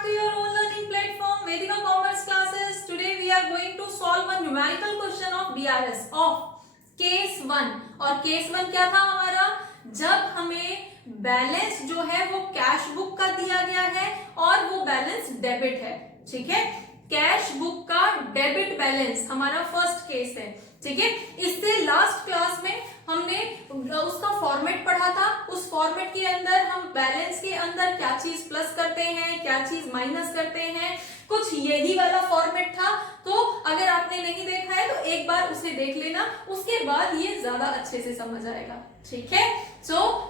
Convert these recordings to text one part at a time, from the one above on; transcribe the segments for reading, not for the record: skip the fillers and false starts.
back to your own learning platform Vedika Commerce Classes. Today we are going to solve a numerical question of BRS of case 1. और case 1 क्या था हमारा? जब हमें balance जो है वो कैश बुक का दिया गया है और वो बैलेंस डेबिट है, ठीक है। कैश बुक का डेबिट बैलेंस हमारा फर्स्ट केस है, ठीक है। इससे लास्ट क्लास में हमने उसका फॉर्मेट पढ़ा था। उस फॉर्मेट के अंदर हम बैलेंस के अंदर क्या चीज प्लस करते हैं, क्या चीज माइनस करते हैं, कुछ यही वाला फॉर्मेट था। तो अगर आपने नहीं देखा है तो एक बार उसे देख लेना, उसके बाद ये ज्यादा अच्छे से समझ आएगा, ठीक है। सो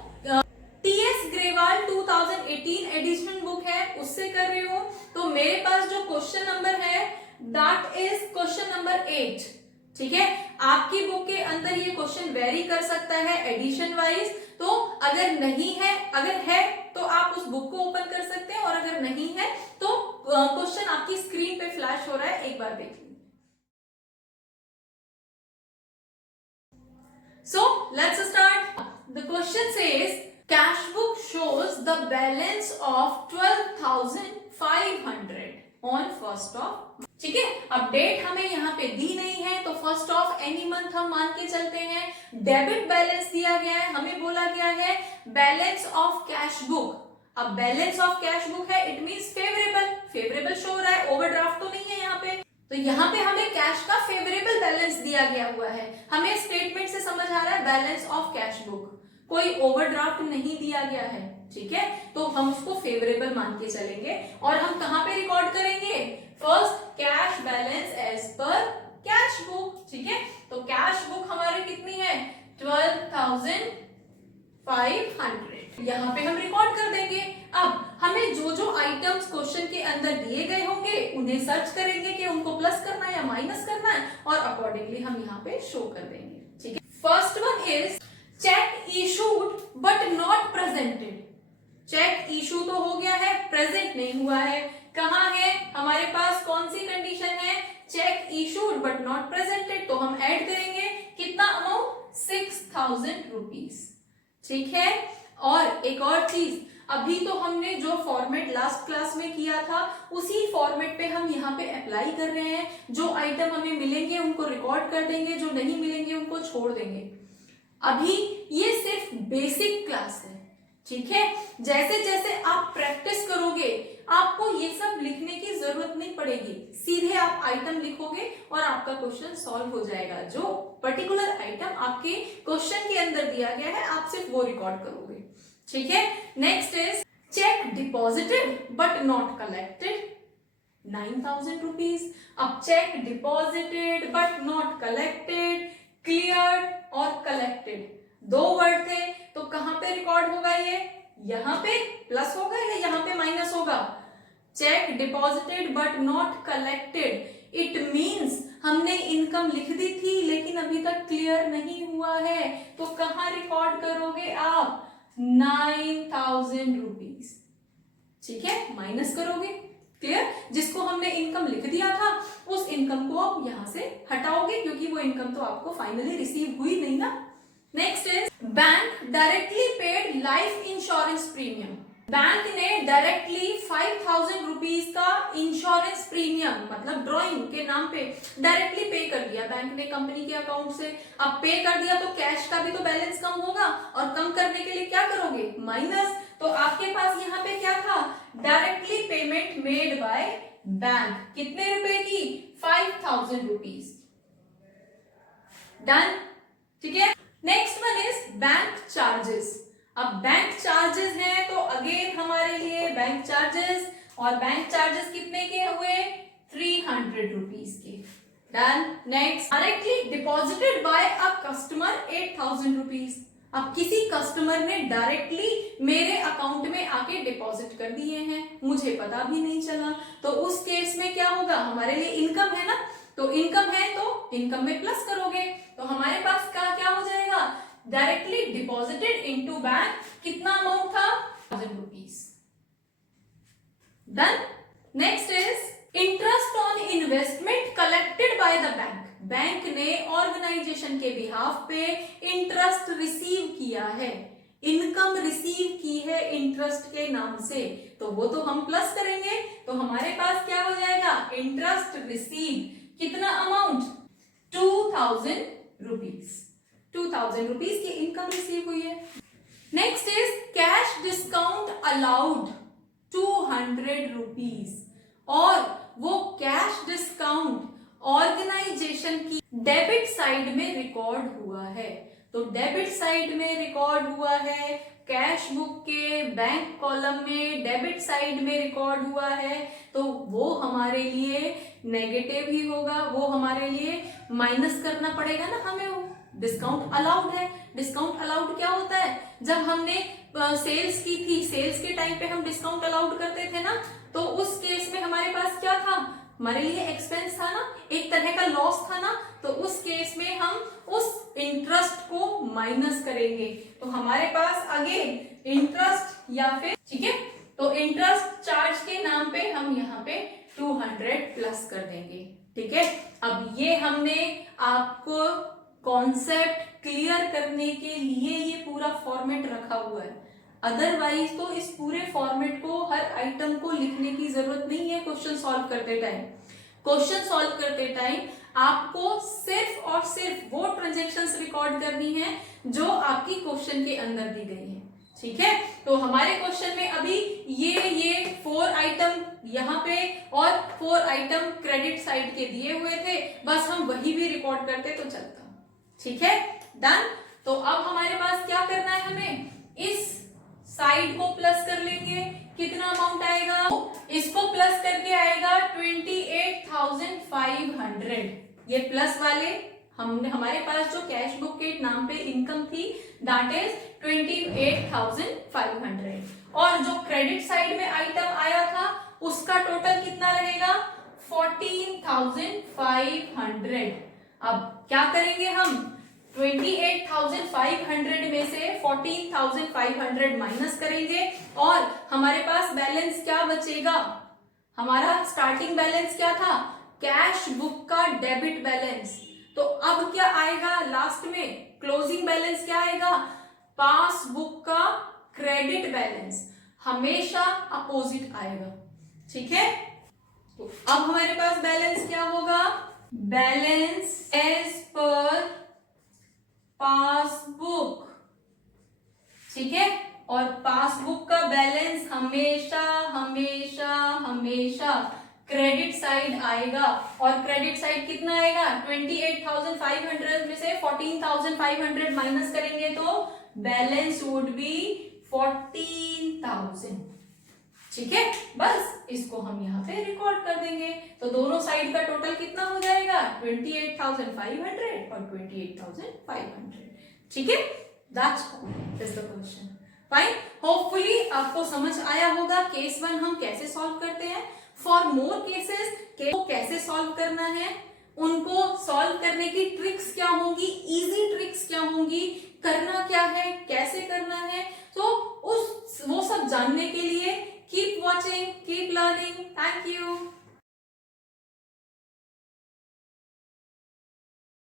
टीएस ग्रेवाल 2018 एडिशन बुक है, उससे कर रही हूं। तो मेरे पास जो क्वेश्चन नंबर है दैट इज क्वेश्चन नंबर 8, ठीक है। आपकी बुक के अंदर ये क्वेश्चन वेरी कर सकता है एडिशन वाइज। तो अगर नहीं है, अगर है तो आप उस बुक को ओपन कर सकते हैं, और अगर नहीं है तो क्वेश्चन आपकी स्क्रीन पे फ्लैश हो रहा है, एक बार देख लीजिए। So let's start. The question says cash book shows the balance of 12,500 on first of, ठीक है। अब डेट हमें यहाँ पे दी नहीं है तो फर्स्ट ऑफ एनी मंथ हम मान के चलते हैं। डेबिट बैलेंस दिया गया है, हमें बोला गया है बैलेंस ऑफ कैश बुक। अब बैलेंस ऑफ कैश बुक है, it means favourable, favourable show हो रहा है, ओवरड्राफ्ट तो नहीं है यहाँ पे। तो यहाँ पे हमें कैश का फेवरेबल बैलेंस दिया गया हुआ है, हमें स्टेटमेंट से समझ आ रहा है बैलेंस ऑफ कैश बुक, कोई ओवरड्राफ्ट नहीं दिया गया है, ठीक है। तो हम उसको फेवरेबल मान के चलेंगे। और हम कहां पे रिकॉर्ड करेंगे? First cash balance as per cash book, ठीक है। तो कैश बुक हमारी कितनी है? 12,500, यहाँ पे हम रिकॉर्ड कर देंगे। अब हमें जो जो आइटम्स क्वेश्चन के अंदर दिए गए होंगे उन्हें सर्च करेंगे कि उनको प्लस करना है या माइनस करना है, और अकॉर्डिंगली हम यहाँ पे शो कर देंगे, ठीक है। First one is cheque issued but not presented. Cheque issue तो हो गया है, प्रेजेंट नहीं हुआ है। कहाँ है हमारे पास, कौन सी कंडीशन है? Check issued but not presented. तो हम ऐड करेंगे कितना अमाउंट? 6,000 रुपीज, ठीक है। और एक और चीज, अभी तो हमने जो फॉर्मेट लास्ट क्लास में किया था उसी फॉर्मेट पे हम यहाँ पे अप्लाई कर रहे हैं। जो आइटम हमें मिलेंगे उनको रिकॉर्ड कर देंगे, जो नहीं मिलेंगे उनको छोड़ देंगे। अभी ये सिर्फ बेसिक क्लास है, ठीक है। जैसे जैसे आप प्रैक्टिस करोगे आपको ये सब लिखने की जरूरत नहीं पड़ेगी, सीधे आप आइटम लिखोगे और आपका क्वेश्चन सॉल्व हो जाएगा। जो पर्टिकुलर आइटम आपके क्वेश्चन के अंदर दिया गया है आप सिर्फ वो रिकॉर्ड करोगे, ठीक है। Next is cheque deposited but not collected, 9,000 rupees. अब cheque deposited but not collected, cleared और कलेक्टेड दो वर्ड थे, तो कहां पे रिकॉर्ड होगा? ये यहां पे प्लस होगा या यहां पे माइनस होगा? Check deposited but not collected, it means हमने इनकम लिख दी थी लेकिन अभी तक क्लियर नहीं हुआ है, तो कहां रिकॉर्ड करोगे आप? 9,000 रुपीज, ठीक है। माइनस करोगे, क्लियर। जिसको हमने इनकम लिख दिया था उस इनकम को आप यहां से हटाओगे, क्योंकि वो इनकम तो आपको फाइनली रिसीव हुई नहीं ना। Next is bank directly paid life insurance premium. Bank ने डायरेक्टली 5,000 रुपीज का इंश्योरेंस प्रीमियम, मतलब ड्रॉइंग के नाम पे डायरेक्टली पे कर दिया बैंक ने कंपनी के अकाउंट से। अब पे कर दिया तो कैश का भी तो बैलेंस कम होगा, और कम करने के लिए क्या करोगे? माइनस। तो आपके पास यहाँ पे क्या था? Directly payment made by bank, कितने रुपए की? 5,000 रुपीज। डन, ठीक है। Next one is bank charges. अब बैंक चार्जेस हैं तो अगेन हमारे लिए बैंक चार्जेस, और बैंक चार्जेस कितने के हुए? 300 रुपीज के। Done. Next, directly deposited bye a customer 8,000 rupees. अब किसी कस्टमर ने डायरेक्टली मेरे अकाउंट में आके डिपॉजिट कर दिए हैं, मुझे पता भी नहीं चला, तो उस केस में क्या होगा? हमारे लिए इनकम है ना, तो इनकम है तो इनकम में प्लस करोगे, तो हमारे पास क्या हो जाएगा? डायरेक्टली डिपॉजिटेड इनटू बैंक, कितना अमाउंट था? 1,000 rupees. Done. Next is interest on investment collected by the bank. Bank ने ऑर्गेनाइजेशन के बिहाफ पे इंटरेस्ट रिसीव किया है। इनकम रिसीव की है इंटरेस्ट के नाम से, तो वो तो हम प्लस करेंगे। तो हमारे पास क्या हो जाएगा, इंटरेस्ट रिसीव, कितना अमाउंट, 2000 रुपीज। 2000 रुपीज की इनकम रिसीव हुई है। Next is cash discount allowed 200 rupees, और वो कैश डिस्काउंट ऑर्गेनाइजेशन की डेबिट साइड में रिकॉर्ड हुआ है। तो डेबिट साइड में रिकॉर्ड हुआ है, कैश बुक के बैंक कॉलम में डेबिट साइड में रिकॉर्ड हुआ है, तो वो हमारे लिए नेगेटिव ही होगा, वो हमारे लिए माइनस करना पड़ेगा ना हमें। वो डिस्काउंट अलाउड है। डिस्काउंट अलाउड क्या होता है, जब हमने सेल्स की थी, सेल्स के टाइम पे हम डिस्काउंट अलाउड करते थे ना, तो उस केस में हमारे पास क्या था, हमारे लिए एक्सपेंस था ना, एक तरह का लॉस था ना, तो उस केस में हम उस इंटरेस्ट को माइनस करेंगे। तो हमारे पास अगेन इंटरेस्ट या फिर, ठीक है, तो इंटरेस्ट चार्ज के नाम पे हम यहाँ पे 200 प्लस कर देंगे। ठीक है, अब ये हमने आपको कॉन्सेप्ट क्लियर करने के लिए ये पूरा फॉर्मेट रखा हुआ है, अदरवाइज तो इस पूरे फॉर्मेट को हर आइटम को लिखने की जरूरत नहीं है। क्वेश्चन सॉल्व करते टाइम, क्वेश्चन सॉल्व करते टाइम आपको सिर्फ और सिर्फ वो ट्रांजैक्शंस रिकॉर्ड करनी है जो आपकी क्वेश्चन के अंदर दी गई है। ठीक है, तो हमारे क्वेश्चन में अभी ये 4 आइटम यहाँ पे और 4 आइटम क्रेडिट साइड के दिए हुए थे, बस हम वही भी रिकॉर्ड करते तो चलता। ठीक है, डन। तो अब हमारे पास क्या करना है, हमें इस साइड को प्लस कर लेंगे, कितना अमाउंट आएगा, इसको प्लस करके आएगा 28,500। ये प्लस वाले हमने, हमारे पास जो कैश बुक के नाम पे इनकम थी दैट इज 28,500, और जो क्रेडिट साइड में आइटम आया था उसका टोटल कितना रहेगा, 14,500। अब क्या करेंगे हम, 28,500 में से 14,500 माइनस करेंगे, और हमारे पास बैलेंस क्या बचेगा, हमारा स्टार्टिंग बैलेंस क्या था, कैश बुक का डेबिट बैलेंस। तो अब क्या आएगा लास्ट में, क्लोजिंग बैलेंस क्या आएगा, पासबुक का क्रेडिट बैलेंस, हमेशा अपोजिट आएगा। ठीक है, तो अब हमारे पास बैलेंस क्या होगा, बैलेंस एज पर पासबुक। ठीक है, और पासबुक का बैलेंस हमेशा हमेशा हमेशा क्रेडिट साइड आएगा, और क्रेडिट साइड कितना आएगा, 28,500 में से 14,500 माइनस करेंगे तो बैलेंस वुड बी 14,000। ठीक है, बस इसको हम यहाँ पे रिकॉर्ड कर देंगे, तो दोनों साइड का टोटल कितना हो जाएगा, 28,500 और 28,500। ठीक है, that's is the question. Fine, hopefully आपको समझ आया होगा केस 1 हम कैसे सॉल्व करते हैं। फॉर मोर केसेस को कैसे सॉल्व करना है, उनको सॉल्व करने की ट्रिक्स क्या होंगी, इजी ट्रिक्स क्या होंगी, करना क्या है, कैसे करना है, तो वो सब जानने के लिए keep watching, keep learning. Thank you.